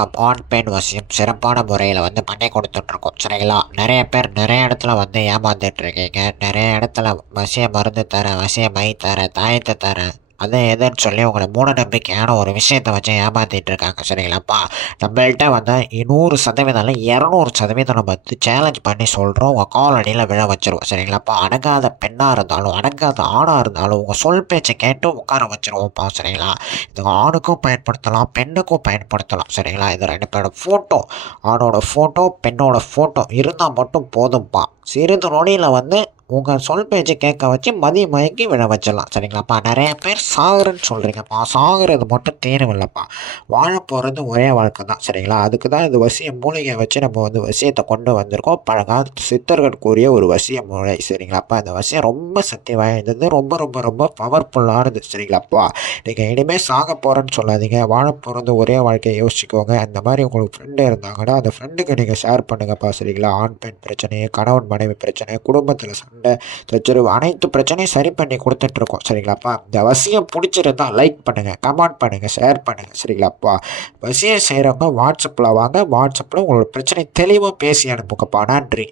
ஆண் பெண் வசியம் சிறப்பான முறையில் பண்ணி கொடுத்துட்ருக்கோம் சரிங்களா. நிறைய பேர் நிறைய இடத்துல ஏமாந்துட்டு இருக்கீங்க. நிறைய இடத்துல வசிய மருந்து தரேன், வசிய மை தரேன், தாயத்தை தரேன், அது எதுன்னு சொல்லி உங்களை மூட நம்பிக்கையான ஒரு விஷயத்தை ஏமாத்திட்டு இருக்காங்க சரிங்களாப்பா. நம்மள்கிட்ட 100% இல்லை 200% நம்ம சேலஞ்ச் பண்ணி சொல்கிறோம். உங்கள் கால் அடியில் விழ வச்சிருவோம் சரிங்களாப்பா. அடங்காத பெண்ணாக இருந்தாலும் அடங்காத ஆணாக இருந்தாலும் உங்கள் சொல் பேச்சை கேட்டு உட்கார வச்சிருவோம்ப்பா சரிங்களா. இது ஆணுக்கும் பயன்படுத்தலாம், பெண்ணுக்கும் பயன்படுத்தலாம் சரிங்களா. இது 2 பேரோட ஃபோட்டோ, ஆணோட ஃபோட்டோ பெண்ணோட ஃபோட்டோ இருந்தால் மட்டும் போதும்ப்பா. சிறிது நொடியில் உங்கள் சொல் பேச்சு கேட்க வச்சு மயக்கி விழ வச்சிடலாம் சரிங்களாப்பா. நிறைய பேர் சாகுறேன்னு சொல்கிறீங்கப்பா. சாகுறது மட்டும் தீர்வு இல்லைப்பா. வாழ போகிறது ஒரே வாழ்க்கை தான் சரிங்களா. அதுக்கு தான் இது வசிய மூலிகை வச்சு நம்ம வசியத்தை கொண்டு வந்திருக்கோம். பழங்காலத்து சித்தர்கள் கூறிய ஒரு வசிய மூளை சரிங்களாப்பா. இந்த வசியம் ரொம்ப சக்தி வாய்ந்தது, ரொம்ப ரொம்ப ரொம்ப பவர்ஃபுல்லானது சரிங்களாப்பா. நீங்கள் இனிமேல் சாக போகிறேன்னு சொல்லாதீங்க. வாழ போகிறது ஒரே வாழ்க்கையை யோசிச்சுக்கோங்க. அந்த மாதிரி உங்களுக்கு ஃப்ரெண்டு இருந்தாங்கன்னா அந்த ஃப்ரெண்டுக்கு நீங்கள் ஷேர் பண்ணுங்கப்பா சரிங்களா. ஆண் பெண் பிரச்சனை, கணவன் மனைவி பிரச்சனை, குடும்பத்தில் சண்டை சச்சரவு, அனைத்து பிரச்சனையும் சரி பண்ணி கொடுத்துட்ருக்கோம் சரிங்களாப்பா. இந்த வசியம் பிடிச்சிருந்தா லைக் பண்ணுங்கள், கமெண்ட் பண்ணுங்கள், ஷேர் பண்ணுங்கள் சரிங்களாப்பா. வசியம் செய்கிறவங்க வாட்ஸ்அப்பில் வாங்க. வாட்ஸ்அப்பில் உங்களோட பிரச்சனை தெளிவாக பேசி அனுப்புங்கப்பா. நன்றி.